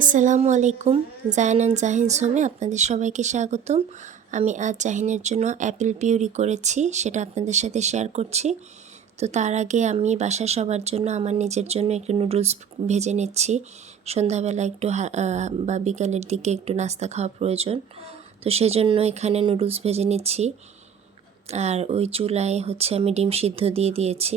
আসসালামু আলাইকুম জায়ন অ্যান্ড জাহিন সোমে আপনাদের সবাইকে স্বাগতম। আমি আজ জাহিনের জন্য অ্যাপেল পিউরি করেছি, সেটা আপনাদের সাথে শেয়ার করছি। তো তার আগে আমি বাসার সবার জন্য আমার নিজের জন্য একটু নুডলস ভেজে নিচ্ছি। সন্ধ্যাবেলা একটু বা বিকালের দিকে একটু নাস্তা খাওয়া প্রয়োজন। তো সেজন্য এখানে নুডলস ভেজে নিচ্ছি। আর ওই চুলায় হচ্ছে আমি ডিম সিদ্ধ দিয়ে দিয়েছি।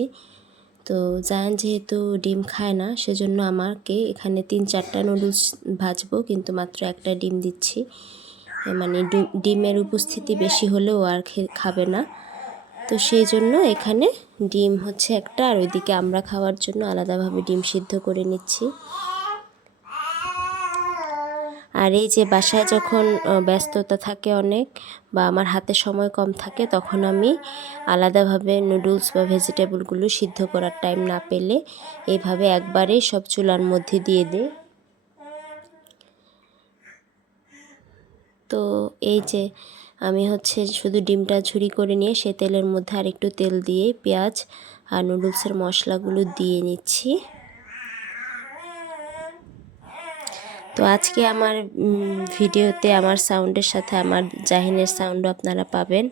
তো জায়ান যেহেতু ডিম খায় না, সেজন্য আমাকে এখানে তিন চারটা নুডলস ভাজবো, কিন্তু মাত্র একটা ডিম দিচ্ছি। মানে ডিমের উপস্থিতি বেশি হলেও আর খাবে না। তো সেই জন্য এখানে ডিম হচ্ছে একটা, আর ওইদিকে আমরা খাওয়ার জন্য আলাদাভাবে ডিম সিদ্ধ করে নিচ্ছি। আর এই যে বাসায় যখন ব্যস্ততা থাকে অনেক বা আমার হাতে সময় কম থাকে, তখন আমি আলাদাভাবে নুডলস বা ভেজিটেবলগুলো সিদ্ধ করার টাইম না পেলে এইভাবে একবারেই সব চুলার মধ্যে দিয়ে দিই। তো এই যে আমি হচ্ছে শুধু ডিমটা ঝুরি করে নিয়ে সে তেলের মধ্যে আর একটু তেল দিয়ে পেঁয়াজ আর নুডলসের মশলাগুলো দিয়ে নিচ্ছি। তো আজকে আমার ভিডিওতে আমার সাউন্ডের সাথে আমার জাহিনের সাউন্ডও আপনারা পাবেন।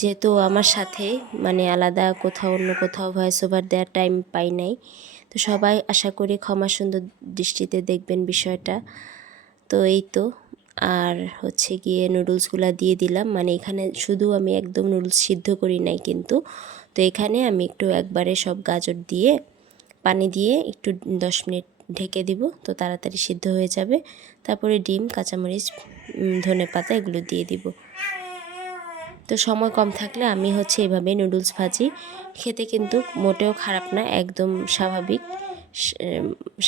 যেহেতু আমার সাথে মানে আলাদা কোথাও অন্য কোথাও ভয়েস ওভার দেওয়ার টাইম পাই নাই। তো সবাই আশা করি ক্ষমা সুন্দর দৃষ্টিতে দেখবেন বিষয়টা। তো এই তো, আর হচ্ছে গিয়ে নুডলসগুলো দিয়ে দিলাম। মানে এখানে শুধু আমি একদম নুডলস সিদ্ধ করি নাই কিন্তু। তো এখানে আমি একটু একবারে সব গাজর দিয়ে, পানি দিয়ে একটু দশ মিনিট ঢেকে দিব, তো তাড়াতাড়ি সিদ্ধ হয়ে যাবে। তারপরে ডিম, কাঁচামরিচ ধনে পাতা এগুলো দিয়ে দিব। তো সময় কম থাকলে আমি হচ্ছে এভাবে নুডলস ভাজি। খেতে কিন্তু মোটেও খারাপ না, একদম স্বাভাবিক।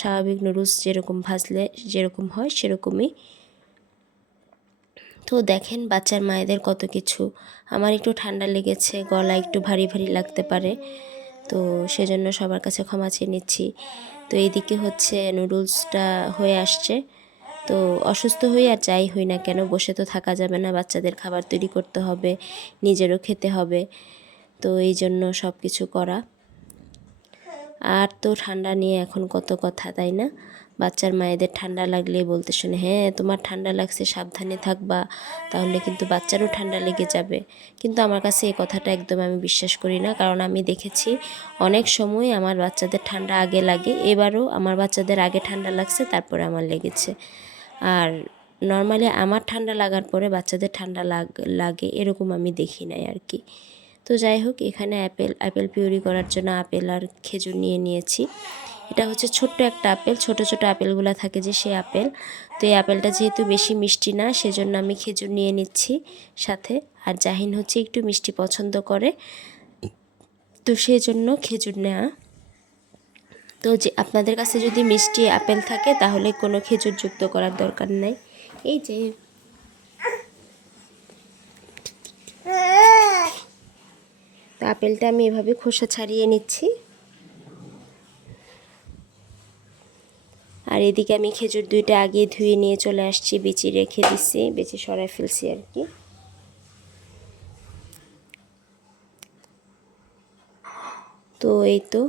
স্বাভাবিক নুডলস যেরকম ভাজলে যেরকম হয় সেরকমই। তো দেখেন বাচ্চার মায়েদের কত কিছু। আমার একটু ঠান্ডা লেগেছে, গলা একটু ভারী ভারী লাগতে পারে। তো সেজন্য সবার কাছে ক্ষমা চেয়ে নিচ্ছি। তো এইদিকে হচ্ছে নুডলসটা হয়ে আসছে। তো অসুস্থ হই আর যাই হই না কেন, বসে তো থাকা যাবে না, বাচ্চাদের খাবার তৈরি করতে হবে, নিজেরও খেতে হবে। তো এই জন্য সব কিছু করা। আর তো ঠান্ডা নিয়ে এখন কত কথা, তাই না? বাচ্চার মায়েদের ঠান্ডা লাগলে বলতে শুনে হ্যাঁ তোমার ঠান্ডা লাগছে, সাবধানে থাকবা, তাহলে কিন্তু বাচ্চারও ঠান্ডা লেগে যাবে। কিন্তু আমার কাছে এই কথাটা একদম আমি বিশ্বাস করি না, কারণ আমি দেখেছি অনেক সময় আমার বাচ্চাদের ঠান্ডা আগে লাগে, এবারও আমার বাচ্চাদের আগে ঠান্ডা লাগছে, তারপরে আমার লেগেছে। আর নর্মালি আমার ঠান্ডা লাগার পরে বাচ্চাদের ঠান্ডা লাগ, লাগে, এরকম আমি দেখি নাই আর কি। তো যাই হোক, এখানে অ্যাপেল অ্যাপেল পিউরি করার জন্য আপেল আর খেজুর নিয়ে নিয়েছি। এটা হচ্ছে ছোট্ট একটা আপেল, ছোট ছোট আপেলগুলো থাকে যে সেই আপেল। তো এই আপেলটা যেহেতু বেশি মিষ্টি না, সেজন্য আমি খেজুর নিয়ে নিচ্ছি সাথে। আর জাহিন হচ্ছে একটু মিষ্টি পছন্দ করে। তো সেই জন্য খেজুর নেওয়া তো যে আপনাদের কাছে যদি মিষ্টি আপেল থাকে, তাহলে কোনো খেজুর যুক্ত করার দরকার নাই। এই যে। আপেলটা আমি এভাবে খোসা ছাড়িয়ে নিচ্ছি। আর এদিকে আমি খেজুর দুইটা আগে ধুয়ে নিয়ে চলে আসছি, বিচি রেখে দিচ্ছি বেচি সরাই ফেলছি আর কি। তো এই তো,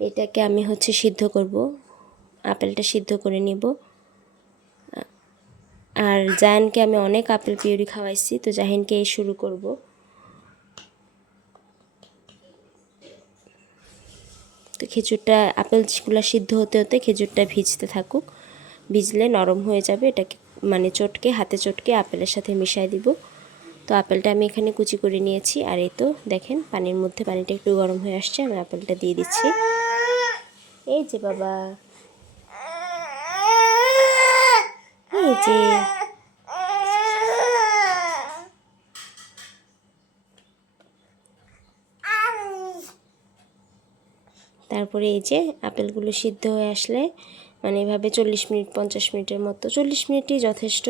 এটাকে আমি হচ্ছে সিদ্ধ করব, আপেলটা সিদ্ধ করে নিব। আর জায়ানকে আমি অনেক আপেল পিউরি খাওয়াইছি, তো জাহিনকে এই শুরু করব। খেজুরটা আপেলগুলো সিদ্ধ হতে হতে খেজুরটা ভিজতে থাকুক, ভিজলে নরম হয়ে যাবে। এটাকে মানে চটকে, হাতে চটকে আপেলের সাথে মিশাই দিব। তো আপেলটা আমি এখানে কুচি করে নিয়েছি। আর এই তো দেখেন, পানির মধ্যে পানিটা একটু গরম হয়ে আসছে, আমি আপেলটা দিয়ে দিচ্ছি। এই যে বাবা। এই যে। তারপরে এই যে আপেলগুলো সিদ্ধ হয়ে আসলে মানে এভাবে চল্লিশ মিনিট, পঞ্চাশ মিনিটের মতো, চল্লিশ মিনিটই যথেষ্ট।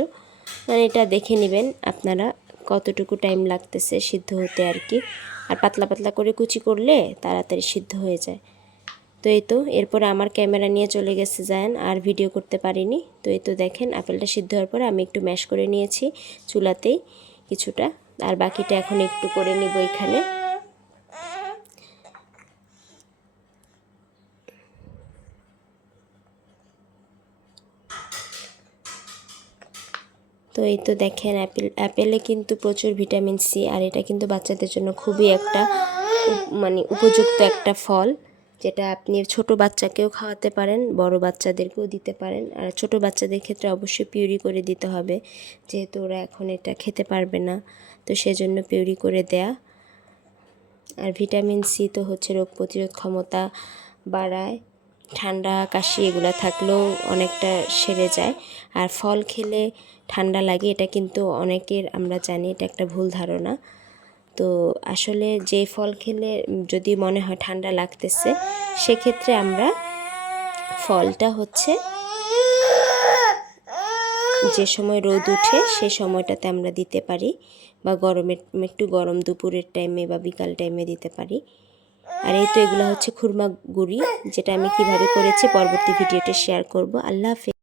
মানে এটা দেখে নেবেন আপনারা কতটুকু টাইম লাগতেছে সিদ্ধ হতে আর কি। আর পাতলা পাতলা করে কুচি করলে তাড়াতাড়ি সিদ্ধ হয়ে যায়। তো এই তো, এরপরে আমার ক্যামেরা নিয়ে চলে গেছে যায়ন আর ভিডিও করতে পারিনি। তো এই তো দেখেন, আপেলটা সিদ্ধ হওয়ার পরে আমি একটু ম্যাশ করে নিয়েছি চুলাতেই কিছুটা। আর বাকিটা এখন একটু করে নিব এখানে। তো এই তো দেখেন অ্যাপেল, অ্যাপেলে কিন্তু প্রচুর ভিটামিন সি আর এটা কিন্তু বাচ্চাদের জন্য খুবই একটা মানে উপযুক্ত একটা ফল, যেটা আপনি ছোট বাচ্চাকেও খাওয়াতে পারেন, বড় বাচ্চাদেরকেও দিতে পারেন। আর ছোট বাচ্চাদের ক্ষেত্রে অবশ্যই পিউরি করে দিতে হবে, যেহেতু ওরা এখন এটা খেতে পারবে না, তো সেজন্য পিউরি করে দেয়া। আর ভিটামিন সি তো হচ্ছে রোগ প্রতিরোধ ক্ষমতা বাড়ায়। ঠান্ডা, কাশি এগুলো থাকলেও অনেকটা সেরে যায়। আর ফল খেলে ঠান্ডা লাগে, এটা কিন্তু অনেকের আমরা জানি, এটা একটা ভুল ধারণা। তো আসলে যে ফল খেলে যদি মনে হয় ঠান্ডা লাগতেছে, সেক্ষেত্রে আমরা ফলটা হচ্ছে যে সময় রোদ উঠে, সে সময়টাতে আমরা দিতে পারি বা গরমের, একটু গরম দুপুরের টাইমে বা বিকাল টাইমে দিতে পারি। আর এই তো এগুলো হচ্ছে খুরমা গুড়ি, যেটা আমি কীভাবে করেছি পরবর্তী ভিডিওতে শেয়ার করব। আল্লাহ হাফেজ।